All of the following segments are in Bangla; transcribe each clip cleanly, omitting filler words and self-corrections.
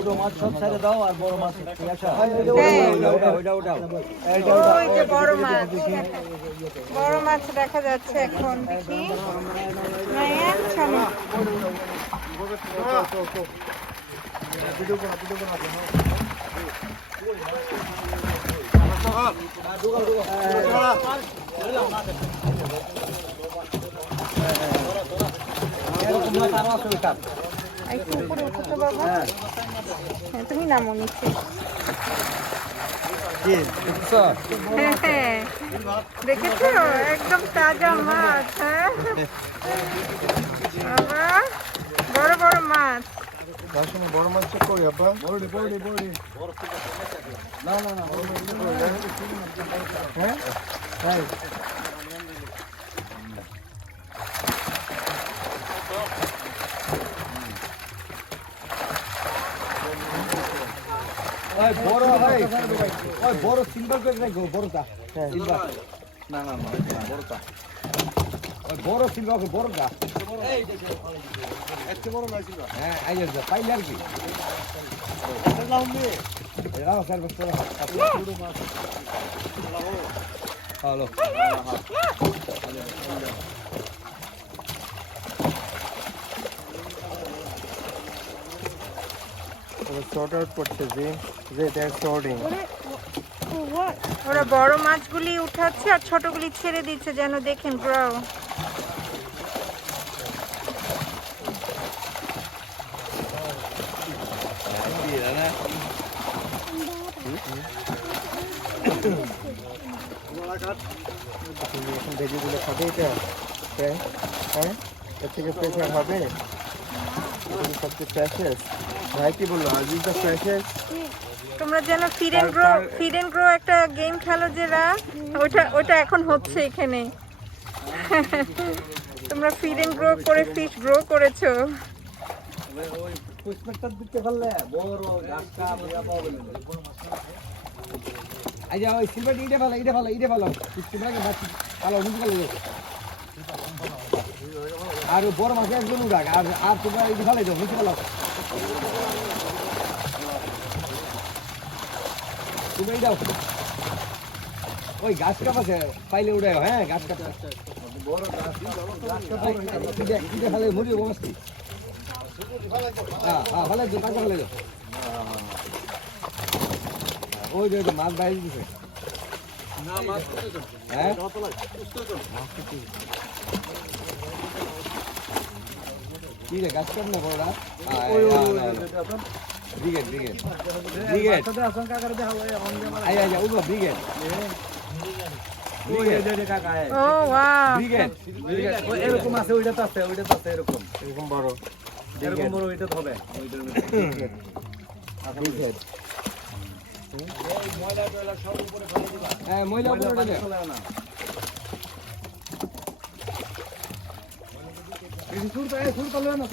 ছোট মাছ সব ছেড়ে দাও আর বড় মাছ বড় মাছ দেখা যাচ্ছে এখন দেখি একটু উপরে উঠো তো বাবা। হ্যাঁ তুমি নামো নিচে। হ্যাঁ দেখেছো একদম তাজা মাছ। হ্যাঁ বাবা বড় বড় মাছ। বড় মাছ করি আপা হ্যাঁ হ্যাঁ বড় হয় ওই বড় সিলভার প্লেট রাখো বড়টা সিলভার না না না বড়টা ওই বড় সিলভার বড়টা এই দেখো এত বড় না সিলভার হ্যাঁ আই যা পাইলে আর কি লাউন দিয়ে এরাও স্যার বসো পুরো মাছ হ্যালো শর্ট আউট করতেছি যে দ্যাটস শর্টিং ওরা বড় মাছগুলি উঠাচ্ছে আর ছোটগুলি ছেড়ে দিচ্ছে যেন দেখেন ব্রাও। এখন ভেজিগুলো খাবে এটা হ্যাঁ হ্যাঁ এর থেকে ফ্রেশ হবে সবচেয়ে ফ্রেশেস্ট ভাই কি বললো আজ ইজ দ্য ফ্রেশেস্ট। তোমরা যেন ফিড এন্ড গ্রো একটা গেম খেলো যেটা ওটা এখন হচ্ছে এখানে। তোমরা ফিড এন্ড গ্রো করে ফিশ গ্রো করেছো। ওই পুষ্পটা দিতে পারলে বড় গাছটা বড় পাবে না আই যা ওই সিলভার ইডে ভালো পুষ্পটাকে বাকি ভালো নিতে পারলে আর বড় মাছ একজন উড়াক আর তোমরা ইডে ভালো দাও নিতে পারো তুমি দাও ওই গাছ কাপাছে পাইলে উড়ায় হ্যাঁ গাছ কাটা বড় গাছ ইডে ভালো মুড়ি বসতি হ্যাঁ হ্যাঁ ভালো দাও কাকা ভালো দাও ওই যে মাছ বাইরে দিছে না মাছ করতেছ হ্যাঁ কি রে গাছ কাট না বড়রা ব্রিগেড সাথে আসন কাকা রে দেখাও আই উগো ব্রিগেড কাকা ও ওয়াও ব্রিগেড ওই এরকম আছে ওইটা তো আছে এরকম বড় এরকম বড় ওইটা হবে ওইটার ব্রিগেড হ্যাঁ ময়লা উপরে দে এই সুর করলো না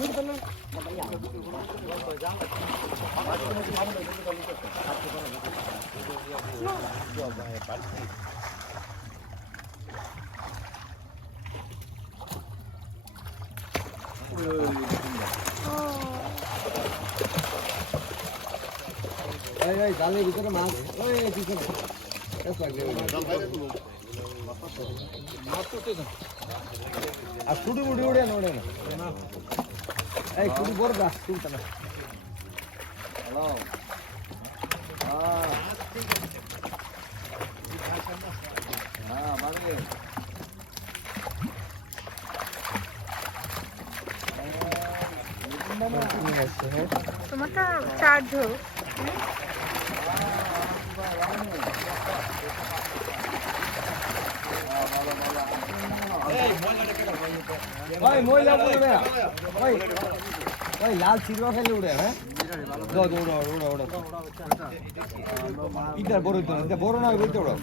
এই জালের ভিতরে মাছ ওই পিছনে আর শুধু উড়ে উড়ে নোড়ে না এই শুধু বড় গাছ তুলতে না হ্যালো হ্যাঁ মানে তোমারটা চার্জ হোক ময়লা উড়ে ওই লাল চিরবা ফেলে উড়ে হ্যাঁ ওড়া ইটার বড় তো এটা বড় না বলতে ওড়া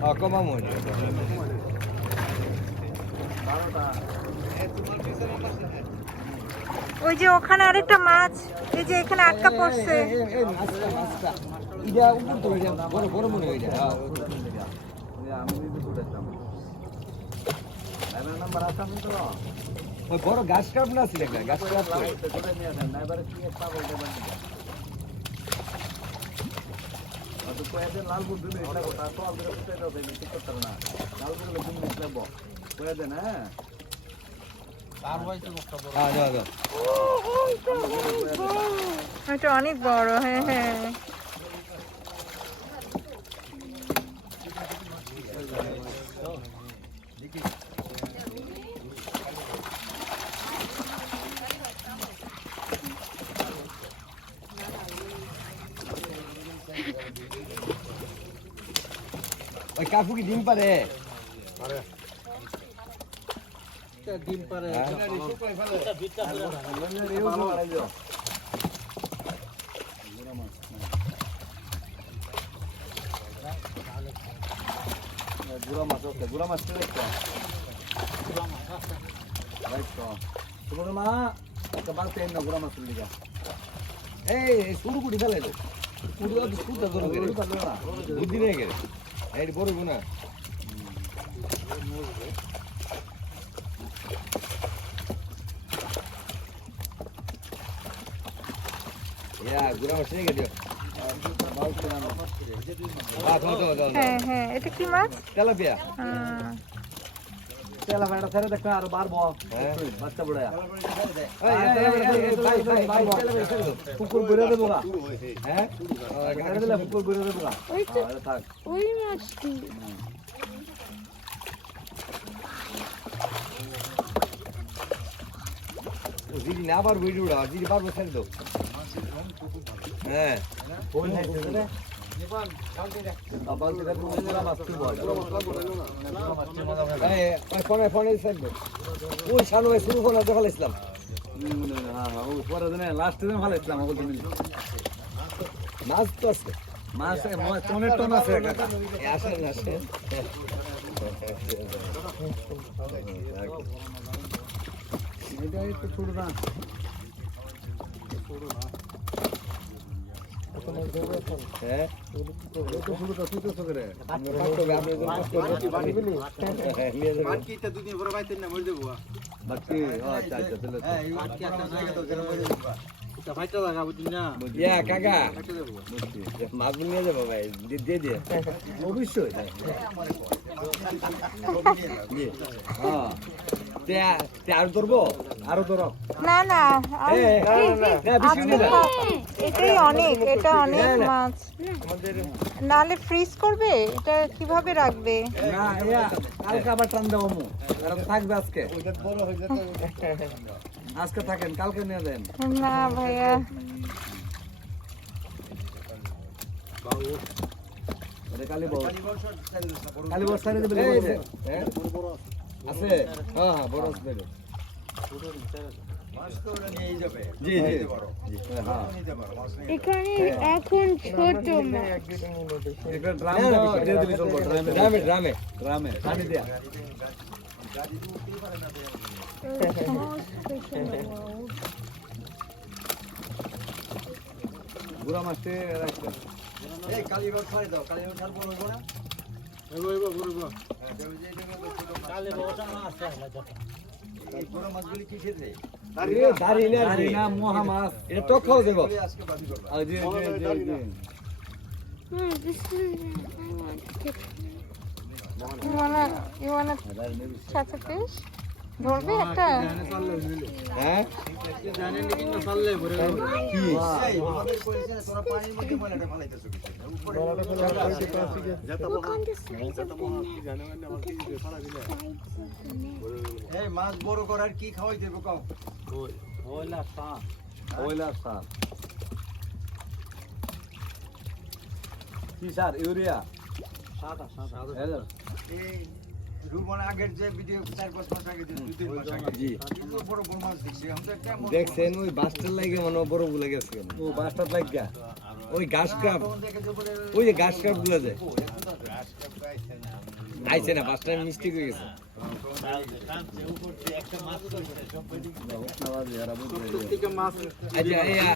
হ্যাঁ কমা মনে ওই যে ওখানে আরেকটা মাছ এই যে এখানে আটকা পড়ছে ইটা উপর তো বড় বড় মনে হয় এটা আমি ওই বড় গাছ কাপ না ছিল গাছ কাপ লাল বুট দিলে এটা কথা তো আমাদের কোথায় যাবে ঠিক করতে না লাল বুট দিলে তুমি নিতে বো কয়ে দেন হ্যাঁ এটা অনেক বড়, হ্যাঁ হ্যাঁ। ওই কাকু কি ডিম পারে? ডিম পারে গুড়া মাছ ওকে গুড়া মাছ তোমার মা একটা বালতি না গুড়া মাছ লিগা এই শুরু কুড়ি ফেলে তো বুদ্ধি নেই গেলে এই বড় গুণা গুড়া মাছ নিয়ে গেছে হ্যাঁ হ্যাঁ, এটা কি মাছ? তেলাপিয়া তেলা ভাইটা ছেড়ে দেখো আর বারবো বাচ্চা বড় কুকুর ঘুরে দেবো না হ্যাঁ দিলে কুকুর ঘুরে দেবো না থাক ওই মাছটি যদি না পারবো ভিডিওটা যদি পারবো ছেড়ে দাও হ্যাঁ ফোনে ফোনে ছেড়ে দাও ওই সামনে শুরু করে দেখা ইসলাম লাস্ট দিন ভালো ইসলাম মাছ তো আছে মাছ টনের টন আছে আসেন আসেন এটা একটু ছোট না হ্যাঁ কাকা মাছগুলো নিয়ে যাবো ভাই দিয়ে দিয়ে অবশ্যই আরো ধরবো আরো ধরো না না এটাই অনেক, এটা অনেক মাছ। নালে ফ্রিজ করবে, এটা কিভাবে রাখবে? না কালকে আবার টান দেবো থাকবে আজকে আজকে থাকেন কালকে নিয়ে দেন না ভাইয়া, কালী বস সাইডে দেবে আছে হ্যাঁ হ্যাঁ বড় আছে জি জি হ্যাঁ এখানে এখন ছোট মাছ। এটা ড্রামে দিয়ে দিবি চলবো ড্রামে ড্রামে ড্রামে পানি দিয়া গুড়া মাছতে রাখতে এই কালীবাগ ছাড়ে দাও কালীবাগ ছাড় বলবো না এই বড় মাছগুলি কি খেতে দাঁড়ি না মহা মাছ এটা তো খাও দেবো জি জি জি You wanna catch a fish? ধরবে একটা? হ্যাঁ কি এই মাছ বড় করার কি খাওয়াই দেবো কাও ওইলা সার কি সার ইউরিয়া এই রুমন আগের যে ভিডিও 4-5 মাস আগে যে 2-3 মাস আগে জি বড় বড় মাছ দেখছি আমরা কেমন দেখছেন ওই বাস্টার লাগে মানে বড় গুলো গেছে ও বাস্টার লাগিয়া ওই ঘাস কাপ ওই যে ঘাস কাপ গুলো যে আইছে না বাস্টার মিস্টেক হয়ে গেছে আচ্ছা